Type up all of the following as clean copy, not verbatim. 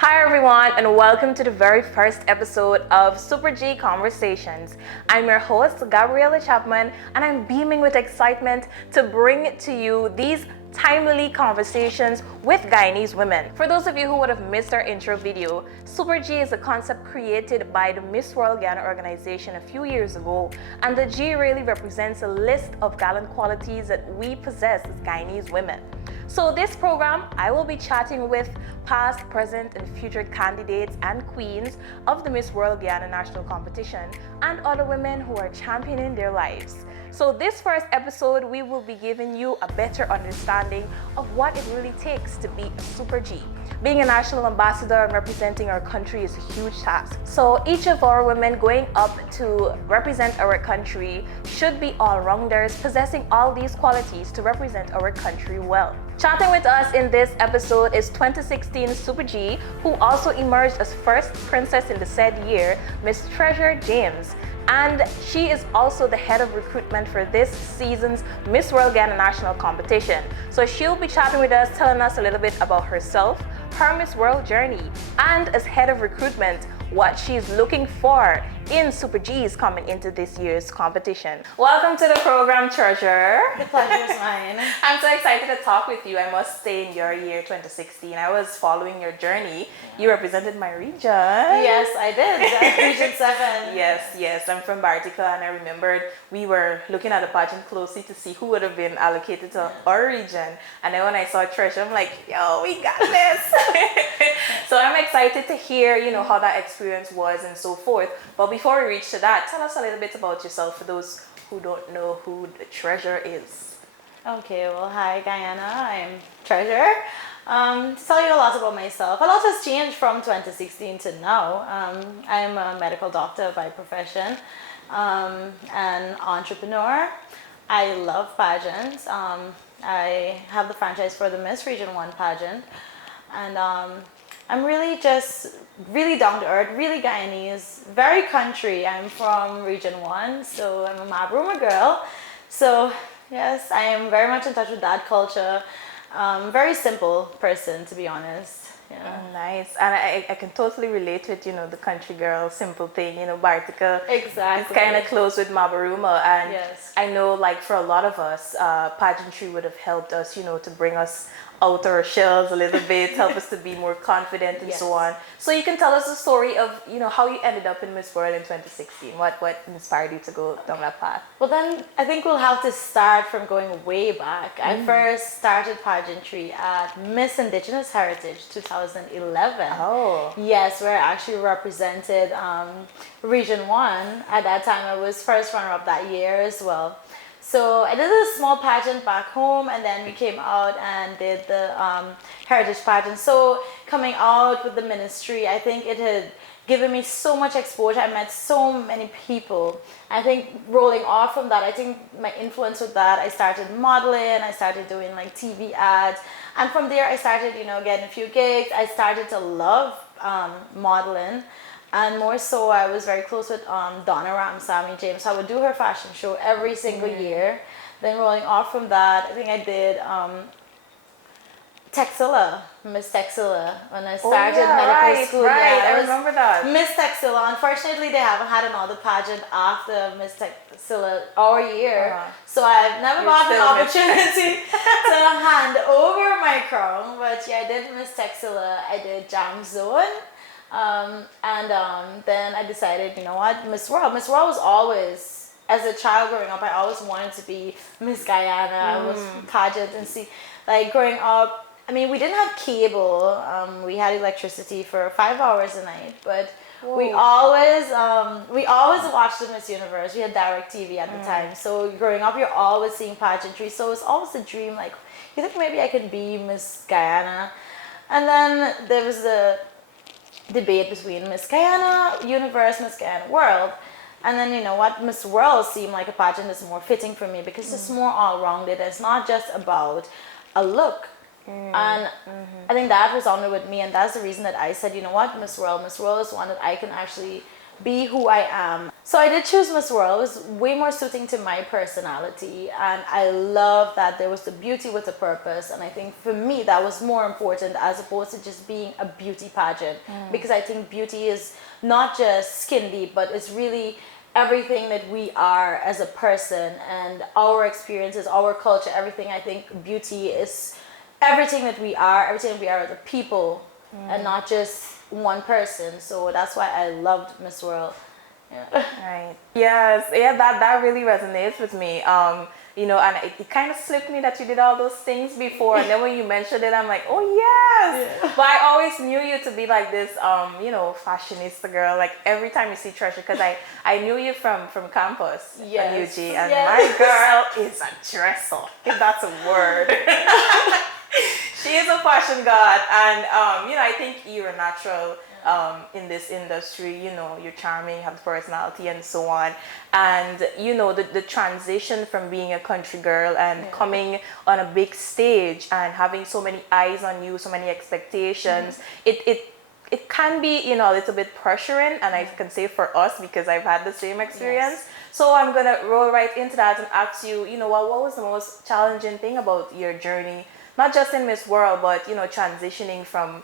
Hi everyone, and welcome to the very first episode of Super G Conversations. I'm your host, Gabriella Chapman, and I'm beaming with excitement to bring to you these timely conversations with Guyanese women. For those of you who would have missed our intro video, Super G is a concept created by the Miss World Guyana organization a few years ago, and the G really represents a list of gallant qualities that we possess as Guyanese women. So this program, I will be chatting with past, present, and future candidates and queens of the Miss World Guyana National Competition and other women who are championing their lives. So this first episode, we will be giving you a better understanding of what it really takes to be a Super G. Being a national ambassador and representing our country is a huge task. So each of our women going up to represent our country should be all-rounders, possessing all these qualities to represent our country well. Chatting with us in this episode is 2016 Super G, who also emerged as first princess in the said year, Miss Treasure James. And she is also the head of recruitment for this season's Miss World Guyana National Competition. So she'll be chatting with us, telling us a little bit about herself, her Miss World journey, and as head of recruitment, what she's looking for in Super G's coming into this year's competition. Welcome to the program, Treasure. The pleasure is mine. I'm so excited to talk with you. I must say, in your year 2016, I was following your journey. You represented my region. Yes, I did. Region 7. Yes. I'm from Bartica, and I remembered we were looking at the pageant closely to see who would have been allocated to our region. And then when I saw Treasure, I'm like, yo, we got this. So I'm excited to hear, how that experience was and so forth. But before we reach to that, tell us a little bit about yourself for those who don't know who the Treasure is. Okay, well, hi Guyana, I'm Treasure. To tell you a lot about myself, a lot has changed from 2016 to now. I'm a medical doctor by profession, an entrepreneur. I love pageants. I have the franchise for the Miss Region 1 pageant, and I'm really down to earth, really Guyanese, very country. I'm from Region 1, so I'm a Mabaruma girl. So yes, I am very much in touch with that culture. Very simple person, to be honest. Yeah. Oh, nice. And I can totally relate with, the country girl, simple thing, Bartica. Exactly. It's kind of close with Mabaruma. And yes. I know, like, for a lot of us, pageantry would have helped us, to bring us out our shells a little bit, help us to be more confident and so on. So you can tell us the story of, how you ended up in Miss World in 2016. What inspired you to go down that path? Well, then I think we'll have to start from going way back. I first started pageantry at Miss Indigenous Heritage 2011. Oh. Yes, where I actually represented Region 1. At that time, I was first runner-up that year as well. So I did a small pageant back home, and then we came out and did the heritage pageant. So coming out with the ministry, I think it had given me so much exposure. I met so many people. I think rolling off from that, I think my influence with that, I started modeling, I started doing like TV ads. And from there, I started, getting a few gigs. I started to love modeling. And more so, I was very close with Donna Ramsamy James. I would do her fashion show every single year. Then rolling off from that, I think I did Texilla, Miss Texilla, when I started medical school. Right, Yeah, I remember that. Miss Texilla. Unfortunately, they haven't had another pageant after Miss Texilla our year. So I've never gotten an opportunity to hand over my crown. But yeah, I did Miss Texilla. I did Jam Zone. Then I decided, Miss World. Miss World was always, as a child growing up, I always wanted to be Miss Guyana. I was pageant and see, like growing up. I mean, we didn't have cable. We had electricity for 5 hours a night, but we always watched the Miss Universe. We had direct TV at the time. So growing up, you're always seeing pageantry. So it's always a dream. Like, you think maybe I could be Miss Guyana, and then there was the debate between Miss Guyana Universe, Miss Guyana World. And then, Miss World seemed like a pageant that's more fitting for me because it's more all-rounded. It's not just about a look. And I think that resonated with me, and that's the reason that I said, Miss World is one that I can actually be who I am. So I did choose Miss World. It was way more suiting to my personality, and I love that there was the beauty with a purpose. And I think for me that was more important as opposed to just being a beauty pageant, because I think beauty is not just skin deep, but it's really everything that we are as a person and our experiences, our culture, everything. I think beauty is everything that we are, everything that we are as a people, and not just one person. So that's why I loved Miss World. Yeah. Right. Yes. Yeah. That really resonates with me. You know, and it kind of slipped me that you did all those things before, and then when you mentioned it, I'm like, oh yes. Yeah. But I always knew you to be like this, you know, fashionista girl. Like every time you see Treasure, because I knew you from campus Yes. at UG, and Yes. my girl is a dresser, if that's a word. She is a fashion god, and you know, I think you're a natural in this industry. You know, you're charming, you have the personality, and so on. And you know, the transition from being a country girl and coming on a big stage and having so many eyes on you, so many expectations, it can be, you know, a little bit pressuring, and I can say for us because I've had the same experience. Yes. So I'm gonna roll right into that and ask you, you know, what was the most challenging thing about your journey, not just in Miss World, but you know, transitioning from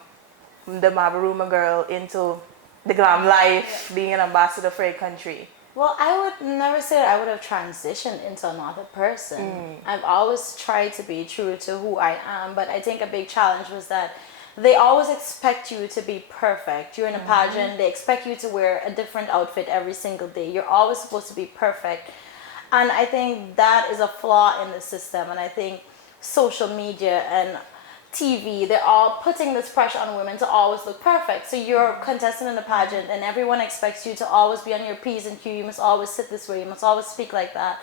the Mabaruma girl into the glam life, being an ambassador for a country? Well, I would never say that I would have transitioned into another person. I've always tried to be true to who I am, but I think a big challenge was that they always expect you to be perfect. You're in a pageant, they expect you to wear a different outfit every single day. You're always supposed to be perfect. And I think that is a flaw in the system. And I think social media and TV, they're all putting this pressure on women to always look perfect. So you're a contestant in a pageant and everyone expects you to always be on your P's and Q's. You must always sit this way. You must always speak like that.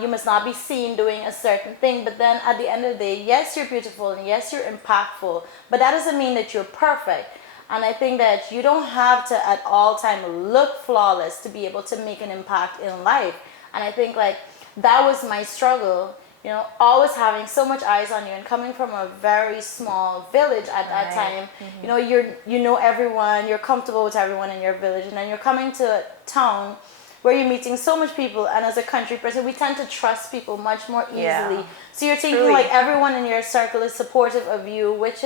You must not be seen doing a certain thing. But then at the end of the day, yes, you're beautiful and yes, you're impactful, but that doesn't mean that you're perfect. And I think that you don't have to at all time look flawless to be able to make an impact in life. And I think like that was my struggle, you know, always having so much eyes on you and coming from a very small village at that time. You know, you know everyone, you're comfortable with everyone in your village, and then you're coming to a town where you're meeting so much people, and as a country person, we tend to trust people much more easily. Yeah. So you're thinking Truly. like everyone in your circle is supportive of you, which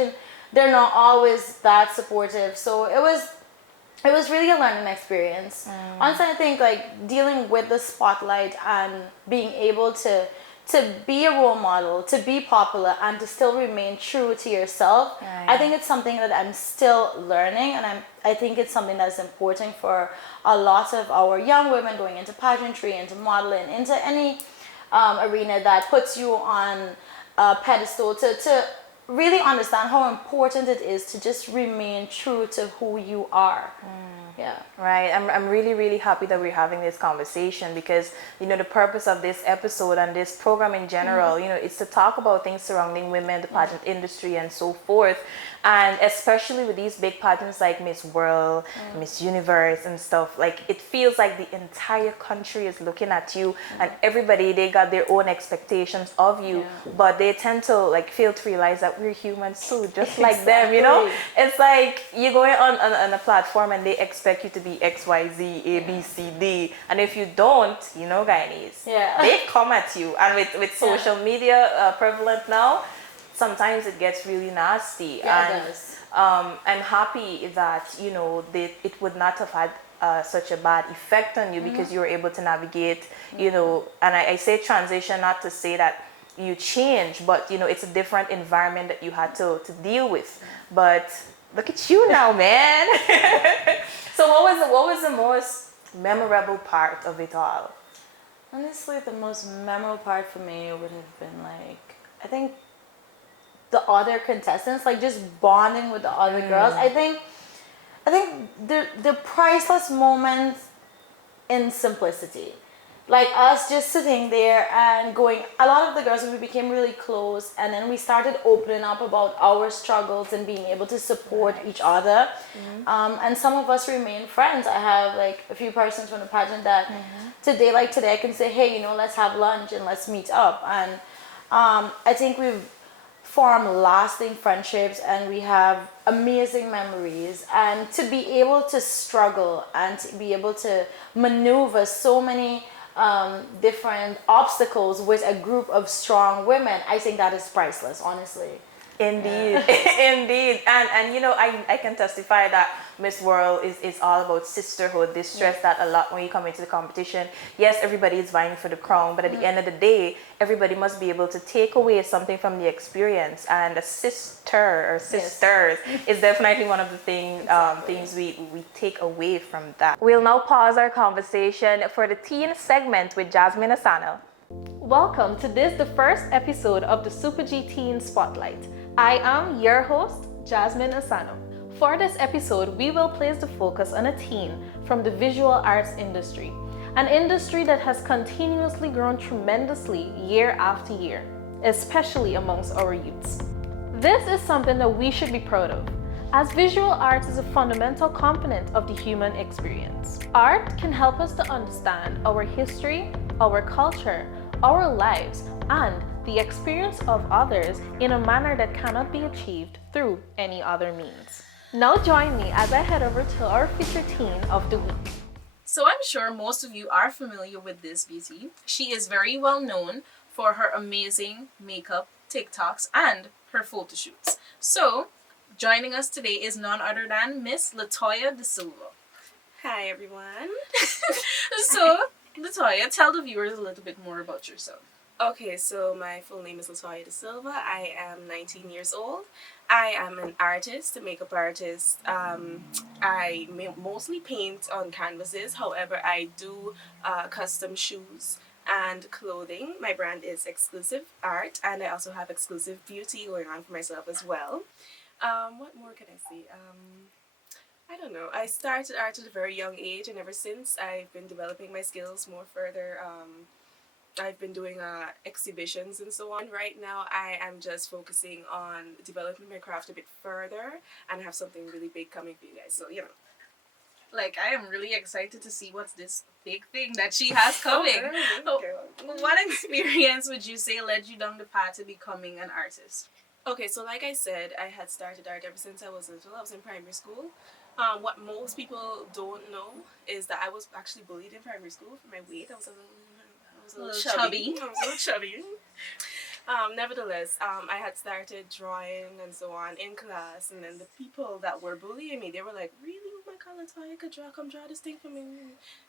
they're not always that supportive. So it was really a learning experience. Honestly, I think like dealing with the spotlight and being able to be a role model, to be popular, and to still remain true to yourself. I think it's something that I'm still learning, and I think it's something that's important for a lot of our young women going into pageantry, into modeling, into any arena that puts you on a pedestal, to really understand how important it is to just remain true to who you are. Yeah. Right. I'm really, really happy that we're having this conversation because, you know, the purpose of this episode and this program in general, you know, is to talk about things surrounding women, the pageant industry, and so forth. And especially with these big pageants like Miss World, Miss Universe and stuff, like it feels like the entire country is looking at you and everybody, they got their own expectations of you, but they tend to like fail to realize that we're humans too, just like them, you know? It's like you're going on a platform and they expect you to be X, Y, Z, A, B, C, D. And if you don't, you know, Guyanese, they come at you. And with social media prevalent now, sometimes it gets really nasty. Yeah, it does. I'm happy that, you know, it would not have had such a bad effect on you because you were able to navigate, you know, and I say transition not to say that you change, but, you know, it's a different environment that you had to deal with. But look at you now, man. So what was the most memorable part of it all? Honestly, the most memorable part for me would have been like, I think the other contestants, like just bonding with the other girls. I think the priceless moments in simplicity. Like us just sitting there and going, a lot of the girls, we became really close, and then we started opening up about our struggles and being able to support each other. And some of us remain friends. I have like a few persons from the pageant that today I can say, hey, you know, let's have lunch and let's meet up. And I think we've form lasting friendships and we have amazing memories, and to be able to struggle and to be able to maneuver so many different obstacles with a group of strong women, I think that is priceless, honestly. Indeed, indeed, and you know, I can testify that Miss World is all about sisterhood. They stress that a lot when you come into the competition. Yes, everybody is vying for the crown, but at the end of the day, everybody must be able to take away something from the experience. And a sister or sisters is definitely one of the things we take away from that. We'll now pause our conversation for the teen segment with Jasmaine Assanah. Welcome to the first episode of the Super G Teen Spotlight. I am your host, Jasmaine Assanah. For this episode, we will place the focus on a teen from the visual arts industry, an industry that has continuously grown tremendously year after year, especially amongst our youths. This is something that we should be proud of, as visual arts is a fundamental component of the human experience. Art can help us to understand our history, our culture, our lives, and the experience of others in a manner that cannot be achieved through any other means. Now join me as I head over to our featured teen of the week. So I'm sure most of you are familiar with this beauty. She is very well known for her amazing makeup, TikToks, and her photo shoots. So joining us today is none other than Miss Latoya DaSilva. Hi everyone. So Latoya, tell the viewers a little bit more about yourself. Okay, so my full name is Latoya DaSilva. I am 19 years old. I am an artist, a makeup artist. I mostly paint on canvases. However, I do custom shoes and clothing. My brand is Exclusive Art, and I also have Exclusive Beauty going on for myself as well. What more can I say? I don't know. I started art at a very young age, and ever since I've been developing my skills more further. I've been doing exhibitions and so on. Right now, I am just focusing on developing my craft a bit further, and I have something really big coming for you guys. So, you know. Like, I am really excited to see what's this big thing that she has coming. What experience would you say led you down the path to becoming an artist? Okay, so like I said, I had started art ever since I was little. I was in primary school. What most people don't know is that I was actually bullied in primary school for my weight. I was a little chubby. I was a little chubby. Nevertheless, I had started drawing and so on in class, and then the people that were bullying me, they were like, "Really? Oh my God, Latoya, could draw? Come draw this thing for me."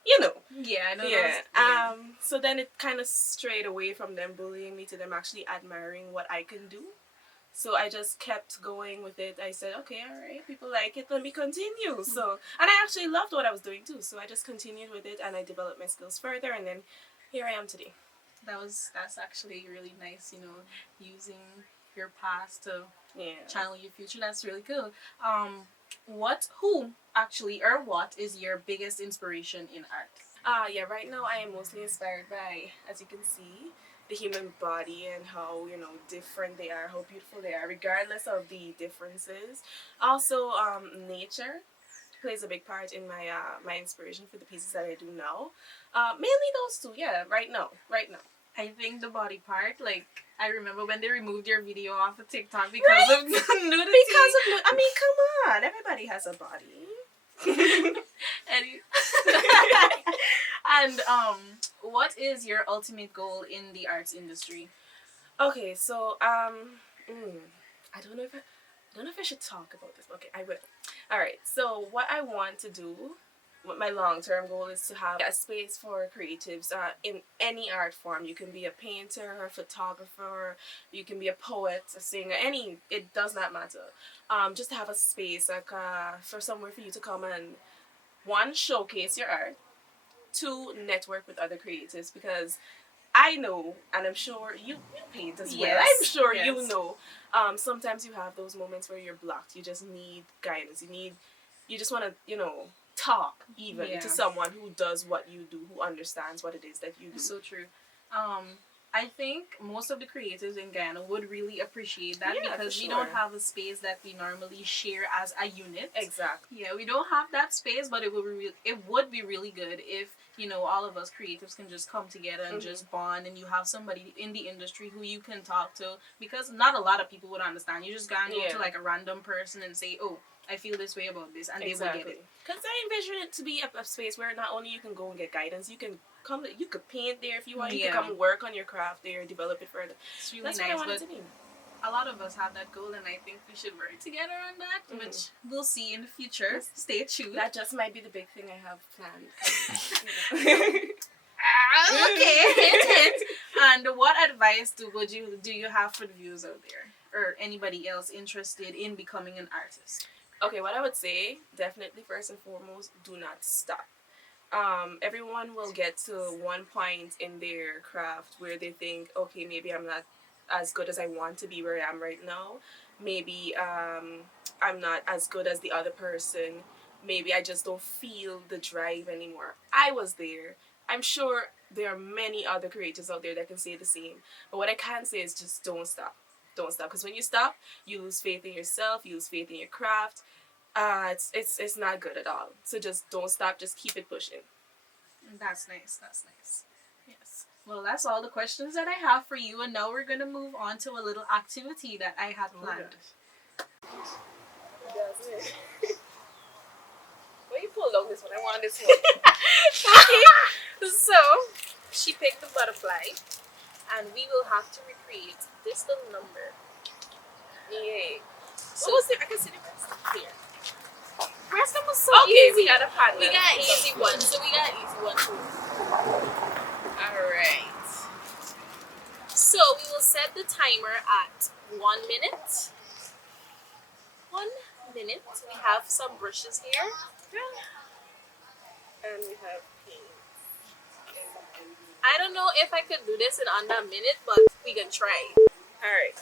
You know. Yeah, I know. Yeah. So then it kind of strayed away from them bullying me to them actually admiring what I can do. So I just kept going with it. I said, okay, all right, people like it, let me continue. So, and I actually loved what I was doing too. So I just continued with it, and I developed my skills further, and then here I am today. That's actually really nice, you know, using your past to channel your future. That's really cool. What is your biggest inspiration in art? Right now I am mostly inspired by, as you can see, the human body and how, you know, different they are, how beautiful they are, regardless of the differences. Also, nature plays a big part in my my inspiration for the pieces that I do now. Mainly those two, right now. I think the body part, like, I remember when they removed your video off of TikTok because of nudity. I mean, come on, everybody has a body. And what is your ultimate goal in the arts industry? Okay, so I don't know if I should talk about this. But okay, I will. All right. So what I want to do, what my long-term goal is to have a space for creatives in any art form. You can be a painter, a photographer, you can be a poet, a singer, it does not matter. Just to have a space like for somewhere for you to come and, one, showcase your art, two, network with other creatives, because I know, and I'm sure you paint as well. Yes, I'm sure yes. you know. Sometimes you have those moments where you're blocked. You just need guidance. You just want to, you know, talk even to someone who does what you do, who understands what it is that you do. So true. I think most of the creators in Guyana would really appreciate that, Yeah, because for we sure. don't have a space that we normally share as a unit. Exactly. Yeah, we don't have that space, but it would be really good if, all of us creatives can just come together and just bond, and you have somebody in the industry who you can talk to, because not a lot of people would understand. You just gotta go to like a random person and say, "Oh, I feel this way about this," and they will get it. Because I envision it to be a space where not only you can go and get guidance, you can come, you could paint there if you want. You Yeah. could come and work on your craft there, develop it further. It's really That's nice, what I wanted but to do. a lot of us have that goal, and I think we should work together on that, which we'll see in the future. Stay tuned. That just might be the big thing I have planned. Okay, hint, hint. And what advice do you have for the viewers out there, or anybody else interested in becoming an artist? Okay, what I would say, definitely first and foremost, do not stop. Everyone will get to one point in their craft where they think, okay, maybe I'm not as good as I want to be where I am right now. Maybe I'm not as good as the other person. Maybe I just don't feel the drive anymore. I was there. I'm sure there are many other creators out there that can say the same. But what I can say is just don't stop. Don't stop. Because when you stop, you lose faith in yourself, you lose faith in your craft. It's not good at all. So just don't stop. Just keep it pushing. That's nice. That's nice. Yes. Well, that's all the questions that I have for you, and now we're gonna move on to a little activity that I had planned. Why you pull along this one? I want this one. Okay. So she picked the butterfly, and we will have to recreate this little number. Yay. So What was it? I can see the rest. here. Rest of them was so Okay, easy. we got a pattern. We got easy one, so we got easy one too. Alright. So we will set the timer at 1 minute. 1 minute. We have some brushes here. And we have paint. I don't know if I could do this in under a minute, but we can try. Alright.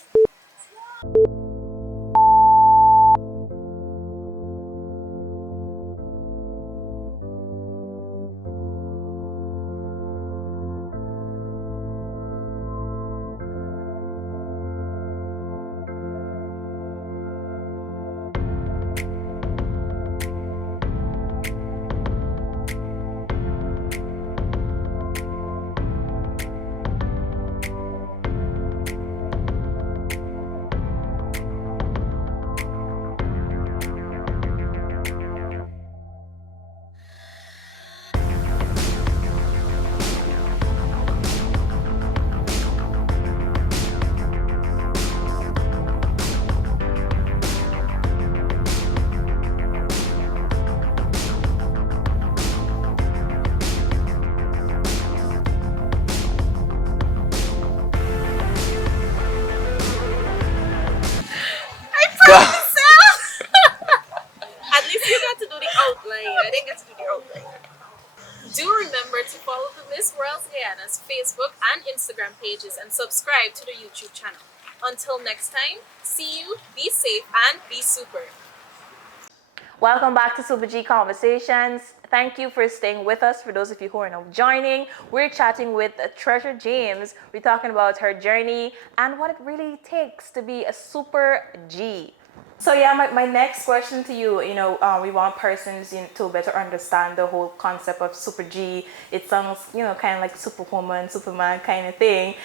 At least you got to do the outline. I didn't get to do the outline. Do remember to follow the Miss World Guyana's Facebook and Instagram pages and subscribe to the YouTube channel. Until next time, see you, be safe, and be super. Welcome back to Super G Conversations. Thank you for staying with us. For those of you who are now joining, we're chatting with Treasure James. We're talking about her journey and what it really takes to be a super G. So yeah, my next question to you, we want persons to better understand the whole concept of super G. It sounds, kind of like superwoman, superman kind of thing.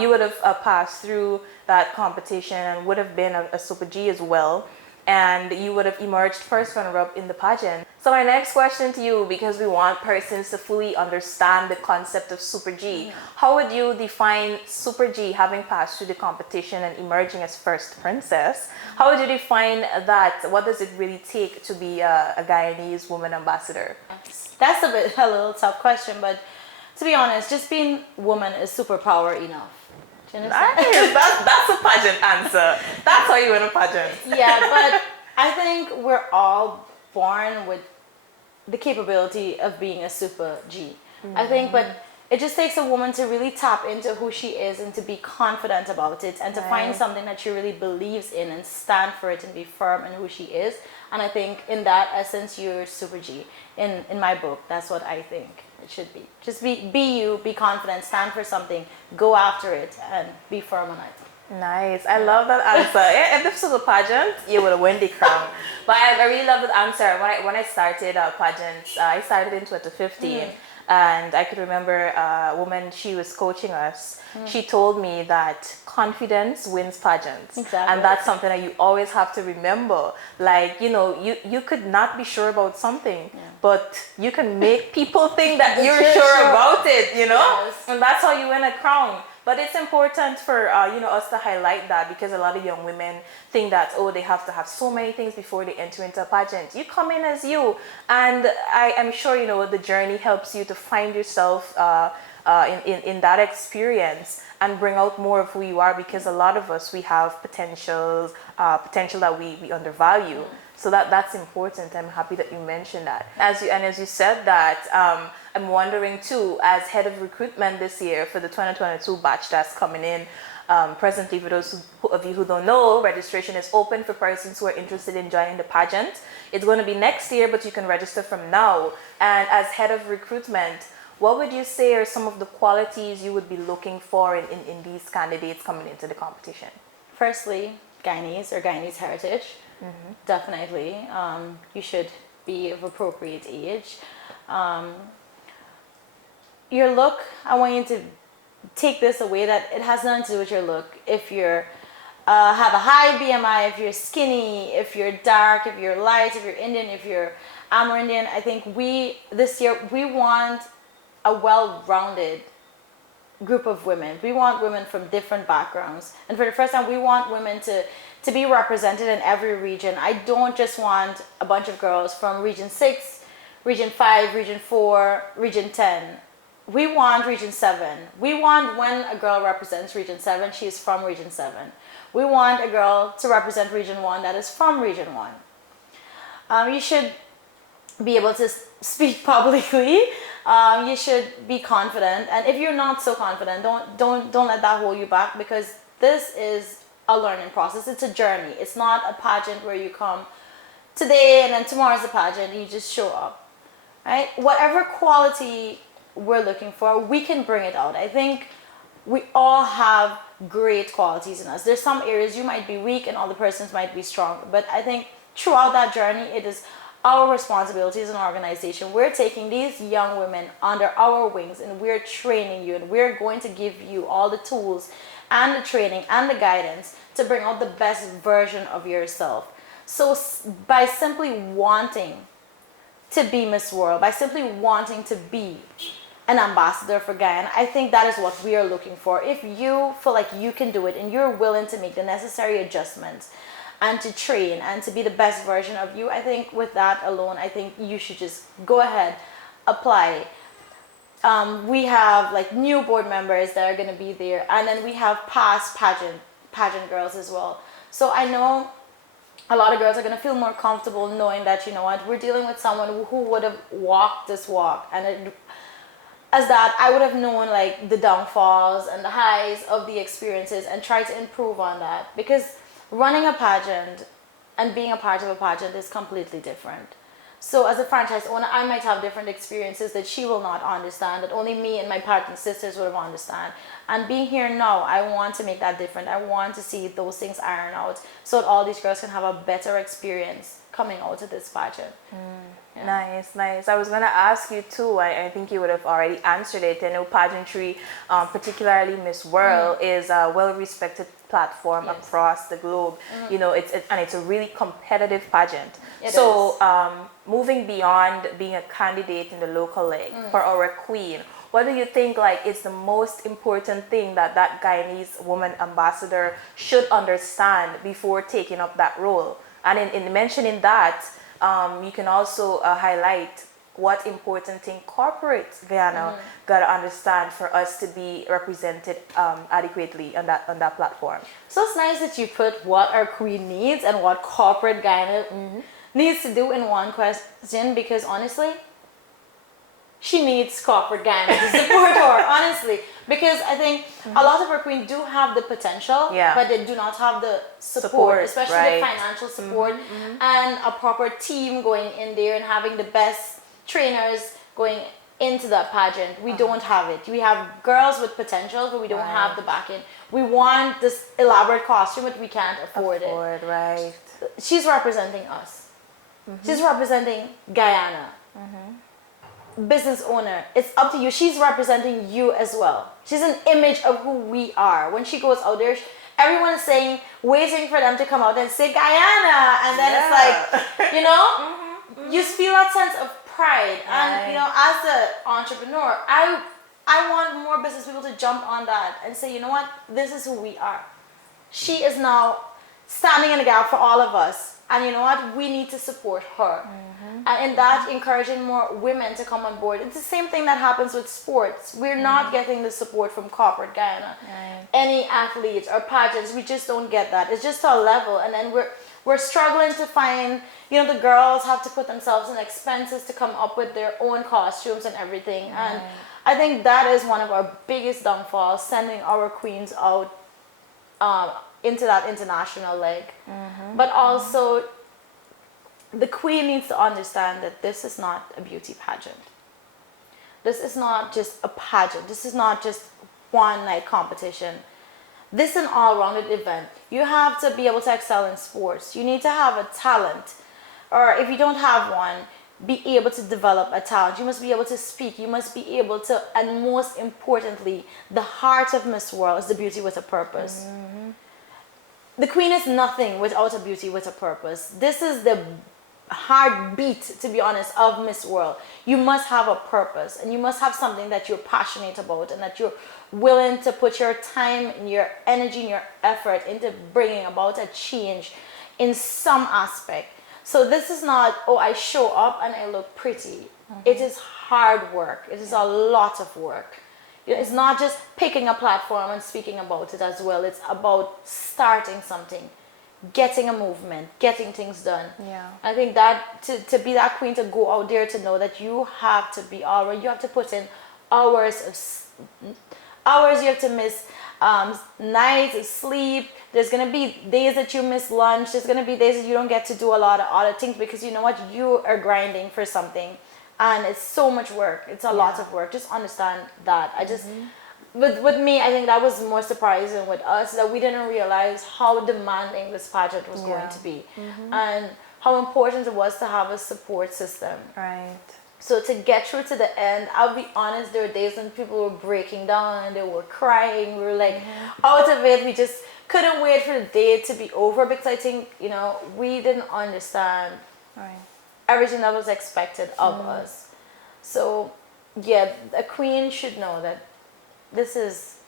You would have passed through that competition and would have been a super G as well. And you would have emerged first runner-up in the pageant. So my next question to you, because we want persons to fully understand the concept of Super G, how would you define Super G having passed through the competition and emerging as first princess? How would you define that? What does it really take to be a Guyanese woman ambassador? That's a little tough question, but to be honest, just being woman is superpower enough. Do you understand? Nice. That's a pageant answer. That's how you win a pageant. Yeah, but I think we're all born with the capability of being a super G. I think, but it just takes a woman to really tap into who she is and to be confident about it and to find something that she really believes in and stand for it and be firm in who she is. And I think in that essence, you're Super G. In my book, that's what I think it should be. Just be you, be confident, stand for something, go after it, and be firm on it. Nice. I love that answer. Yeah, if this was a pageant, you would have won the crown. But I really love that answer. When I started pageants, I started in 2015. And I could remember a woman, she was coaching us. She told me that confidence wins pageants. Exactly. And that's something that you always have to remember. Like, you could not be sure about something, but you can make people think that you're sure about it, Yes. And that's how you win a crown. But it's important for us to highlight that, because a lot of young women think that, they have to have so many things before they enter into a pageant. You come in as you, and I am sure the journey helps you to find yourself in that experience and bring out more of who you are, because a lot of us, we have potential that we undervalue. So that's important. I'm happy that you mentioned that. As you said that, I'm wondering too, as head of recruitment this year for the 2022 batch that's coming in, presently, for those of you who don't know, registration is open for persons who are interested in joining the pageant. It's going to be next year, but you can register from now. And as head of recruitment, what would you say are some of the qualities you would be looking for in these candidates coming into the competition? Firstly, Guyanese or Guyanese heritage. Definitely. You should be of appropriate age. Your look, I want you to take this away that it has nothing to do with your look. If you're have a high BMI, if you're skinny, if you're dark, if you're light, if you're Indian, if you're Amerindian, I think this year we want a well-rounded group of women. We want women from different backgrounds. And for the first time, we want women to be represented in every region. I don't just want a bunch of girls from Region 6, Region 5, Region 4, Region 10. We want Region 7. We want when a girl represents Region 7, she is from Region 7. We want a girl to represent Region 1 that is from Region 1. You should be able to speak publicly. You should be confident. And if you're not so confident, don't let that hold you back, because this is a learning process. It's a journey. It's not a pageant where you come today and then tomorrow's a pageant and you just show up. Right? Whatever quality we're looking for, we can bring it out. I think we all have great qualities in us. There's some areas you might be weak and other persons might be strong. But I think throughout that journey, it is our responsibility as an organization. We're taking these young women under our wings and we're training you, and we're going to give you all the tools and the training and the guidance to bring out the best version of yourself. So by simply wanting to be Miss World, by simply wanting to be an ambassador for Guyana, I think that is what we are looking for. If you feel like you can do it and you're willing to make the necessary adjustments and to train and to be the best version of you, I think with that alone, I think you should just go ahead, apply. We have like new board members that are going to be there, and then we have past pageant girls as well. So I know a lot of girls are going to feel more comfortable knowing that, we're dealing with someone who would have walked this walk, and as that I would have known like the downfalls and the highs of the experiences and try to improve on that, because running a pageant and being a part of a pageant is completely different. So as a franchise owner, I might have different experiences that she will not understand, that only me and my partner sisters would have understand. And being here now, I want to make that different. I want to see those things iron out so that all these girls can have a better experience coming out of this pageant. Yeah. Nice. I was going to ask you too, I think you would have already answered it. I know pageantry, particularly Miss World, is a well-respected platform across the globe. It's a really competitive pageant. Moving beyond being a candidate in the local league for our queen, what do you think is the most important thing that Guyanese woman ambassador should understand before taking up that role? And in mentioning that, you can also highlight what important thing corporate Guyana got to understand for us to be represented adequately on that platform. So it's nice that you put what our queen needs and what corporate Guyana needs to do in one question, because honestly, she needs corporate Guyana to support her, honestly. Because I think a lot of our queens do have the potential, but they do not have the support, especially the financial support and a proper team going in there and having the best trainers going into that pageant. We don't have it. We have girls with potential, but we don't have the backing. We want this elaborate costume, but we can't afford it. Right. She's representing us. She's representing Guyana. Business owner, it's up to you. She's representing you as well. She's an image of who we are. When she goes out there, everyone is saying, waiting for them to come out and say Guyana, and then it's like, you know, you feel that sense of pride. And you know, as an entrepreneur, I want more business people to jump on that and say, you know what, this is who we are. She is now standing in the gap for all of us, and you know what, we need to support her. And in that, encouraging more women to come on board. It's the same thing that happens with sports. We're not getting the support from corporate Guyana. Any athletes or pageants, we just don't get that. It's just a level, and then we're struggling to find, you know, the girls have to put themselves in expenses to come up with their own costumes and everything. And I think that is one of our biggest downfalls, sending our queens out into that international leg. But also, the queen needs to understand that this is not a beauty pageant. This is not just a pageant. This is not just one night competition. This is an all-rounded event. You have to be able to excel in sports. You need to have a talent. Or if you don't have one, be able to develop a talent. You must be able to speak. You must be able to, and most importantly, the heart of Miss World is the beauty with a purpose. The queen is nothing without a beauty with a purpose. This is the heartbeat, to be honest, of Miss World. You must have a purpose, and you must have something that you're passionate about, and that you're willing to put your time and your energy and your effort into bringing about a change in some aspect. So this is not, oh, I show up and I look pretty. It is hard work. It is a lot of work. It's not just picking a platform and speaking about it as well. It's about starting something, getting a movement, getting things done. I think that to be that queen, to go out there, to know that you have to be all right. You have to put in hours. You have to miss nights of sleep. There's going to be days that you miss lunch. There's going to be days that you don't get to do a lot of other things, because you know what, you are grinding for something, and it's so much work. It's a lot of work. Just understand that. I just with me, I think that was more surprising with us, that we didn't realize how demanding this pageant was going to be, and how important it was to have a support system. So to get through to the end, I'll be honest, there were days when people were breaking down and they were crying. We were like out of it. We just couldn't wait for the day to be over, because I think, you know, we didn't understand everything that was expected of us. So yeah, a queen should know that this is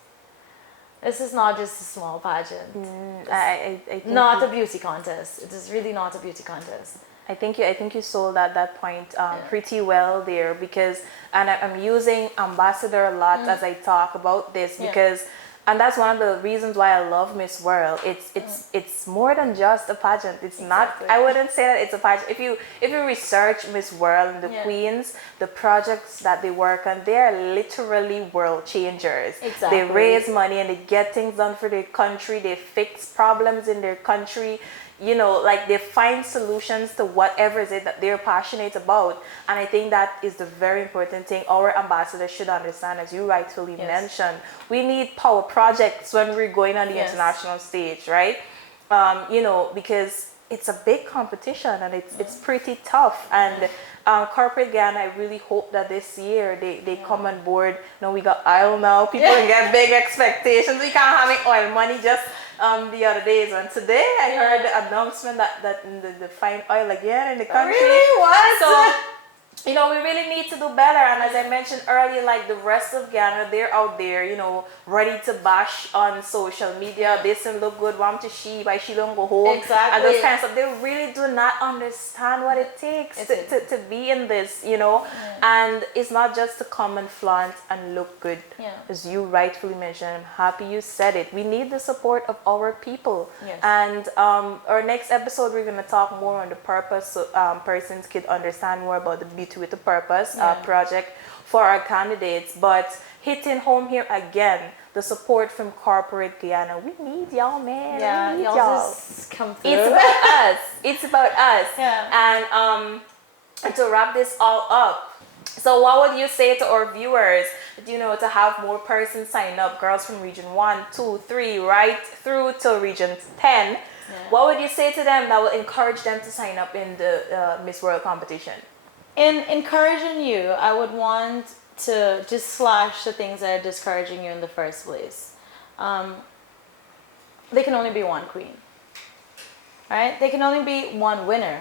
not just a small pageant. I think not a beauty contest. It is really not a beauty contest. I think you sold that point pretty well there, because, and I'm using ambassador a lot as I talk about this, because, and that's one of the reasons why I love Miss World. It's more than just a pageant. It's not. I wouldn't say that it's a pageant. If you research Miss World and the queens, the projects that they work on, they are literally world changers. They raise money and they get things done for their country. They fix problems in their country. You know, like, they find solutions to whatever it is that they're passionate about. And I think that is the very important thing our ambassadors should understand, as you rightfully mentioned. We need power projects when we're going on the international stage, right? You know, because it's a big competition, and it's pretty tough. And corporate Guyana, I really hope that this year they come on board. Now we got oil now. People can get big expectations. We can't have oil money just the other days. And today I heard the announcement that the fine oil again in the country. Really? What? So, you know, we really need to do better. And as I mentioned earlier, like the rest of Guyana, they're out there, you know, ready to bash on social media. This and look good, want to she, why she don't go home. And those kinds of, they really do not understand what it takes to be in this, you know. And it's not just to come and flaunt and look good. As you rightfully mentioned, I'm happy you said it. We need the support of our people. And our next episode, we're going to talk more on the purpose, so persons could understand more about the beauty Beauty with a Purpose project for our candidates. But hitting home here again, the support from corporate Guyana. We need y'all, man. Yeah, we need y'all y'all. just come through. It's about us. It's about us. Yeah. And to wrap this all up, so what would you say to our viewers, to have more persons sign up, girls from region 1, 2, 3, right through to region 10? Yeah. What would you say to them that will encourage them to sign up in the Miss World competition? In encouraging you, I would want to just slash the things that are discouraging you in the first place. There can only be one queen, right? There can only be one winner.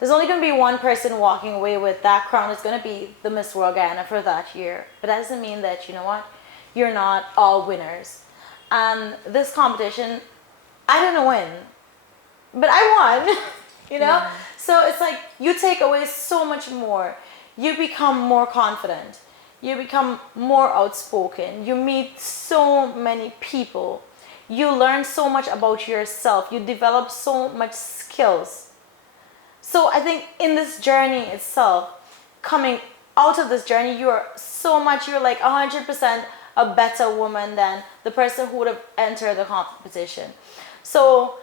There's only going to be one person walking away with that crown. It's going to be the Miss World Guyana for that year. But that doesn't mean that, you're not all winners. And this competition, I didn't win, but I won, Yeah. So it's like you take away so much more. You become more confident. You become more outspoken. You meet so many people. You learn so much about yourself. You develop so much skills. So I think in this journey itself, coming out of this journey, you're like 100% a better woman than the person who would have entered the competition. So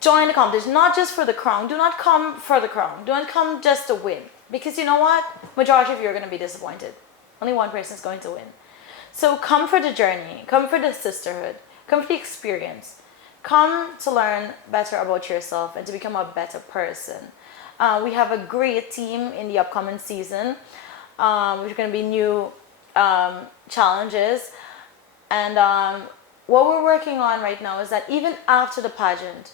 join the competition, not just for the crown. Do not come for the crown. Do not come just to win. Because you know what? Majority of you are going to be disappointed. Only one person is going to win. So come for the journey. Come for the sisterhood. Come for the experience. Come to learn better about yourself and to become a better person. We have a great team in the upcoming season. There's going to be new challenges. And what we're working on right now is that even after the pageant,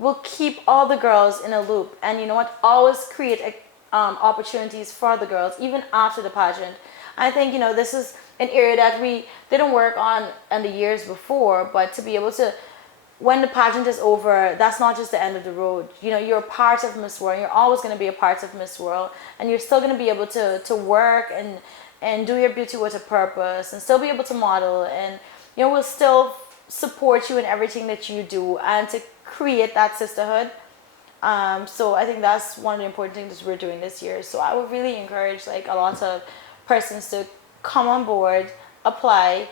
we'll keep all the girls in a loop. And you know what? Always create opportunities for the girls, even after the pageant. I think, this is an area that we didn't work on in the years before, but to be able to, when the pageant is over, that's not just the end of the road. You're a part of Miss World. You're always going to be a part of Miss World. And you're still going to be able to work and do your beauty with a purpose and still be able to model. And, we'll still support you in everything that you do and to create that sisterhood. So I think that's one of the important things we're doing this year. So I would really encourage a lot of persons to come on board, apply.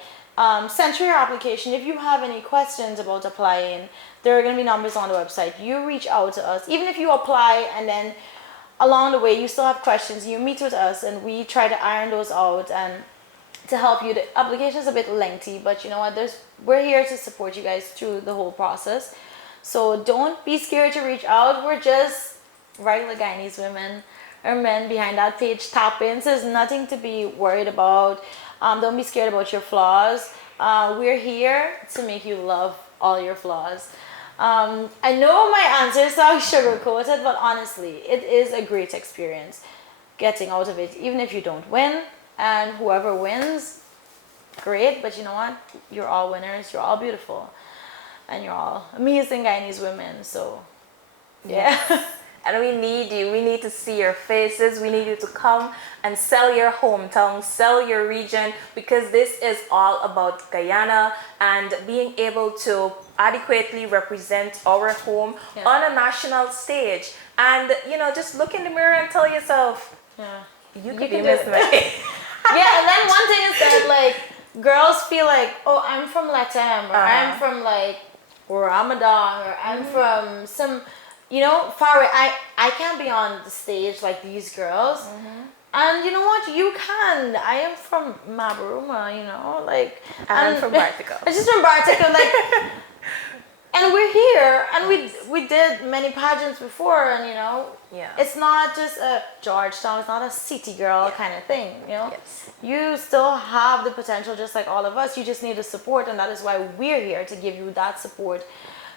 Send through your application. If you have any questions about applying, there are going to be numbers on the website. You reach out to us. Even if you apply and then along the way you still have questions, you meet with us and we try to iron those out and to help you. The application is a bit lengthy, but you know what? We're here to support you guys through the whole process. So don't be scared to reach out. We're just regular Guyanese women or men behind that page. Tap in. So there's nothing to be worried about. Don't be scared about your flaws. We're here to make you love all your flaws. I know my answers sound sugar-coated, but honestly, it is a great experience getting out of it, even if you don't win. And whoever wins, great. But you know what? You're all winners. You're all beautiful. And you're all amazing Guyanese women. So, yeah. Yes. And we need you. We need to see your faces. We need you to come and sell your hometown, sell your region, because this is all about Guyana and being able to adequately represent our home on a national stage. And, just look in the mirror and tell yourself, you can be Miss May. Yeah, and then one thing is that, girls feel like, oh, I'm from Latam, or I'm from, Ramadan, or I'm from some... far away. I can't be on the stage like these girls. And you know what? You can. I am from Mabaruma, I'm from Bartico. I'm just from Bartico, and we're here, and we did many pageants before, and it's not just a Georgetown, it's not a city girl kind of thing, Yes. You still have the potential just like all of us. You just need the support, and that is why we're here to give you that support.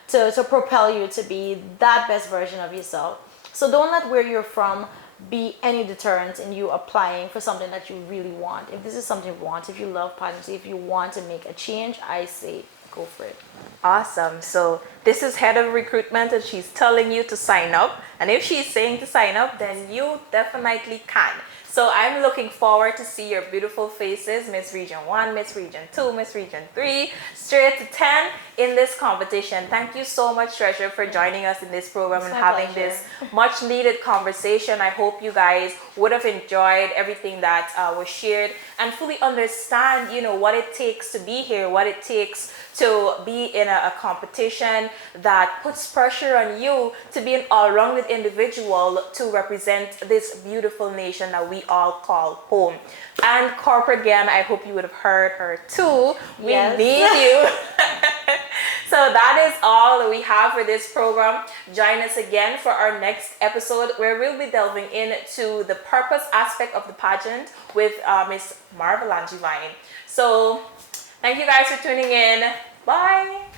To propel you to be that best version of yourself. So don't let where you're from be any deterrent in you applying for something that you really want. If this is something you want, if you love pageantry, if you want to make a change, I say go for it. Awesome. So This is head of recruitment and she's telling you to sign up. And if she's saying to sign up, then you definitely can. So I'm looking forward to see your beautiful faces, Miss Region 1, Miss Region 2, Miss Region 3, straight to 10 in this competition. Thank you so much, Treasure, for joining us in this program and having this much needed conversation. I hope you guys would have enjoyed everything that was shared and fully understand, you know, what it takes to be here, what it takes to be in a competition that puts pressure on you to be an all-rounded individual to represent this beautiful nation that we all call home. And corporate Guyana, I hope you would have heard her too. We need you. So that is all that we have for this program. Join us again for our next episode where we'll be delving into the purpose aspect of the pageant with Miss Marvel Langevine. So thank you guys for tuning in. Bye.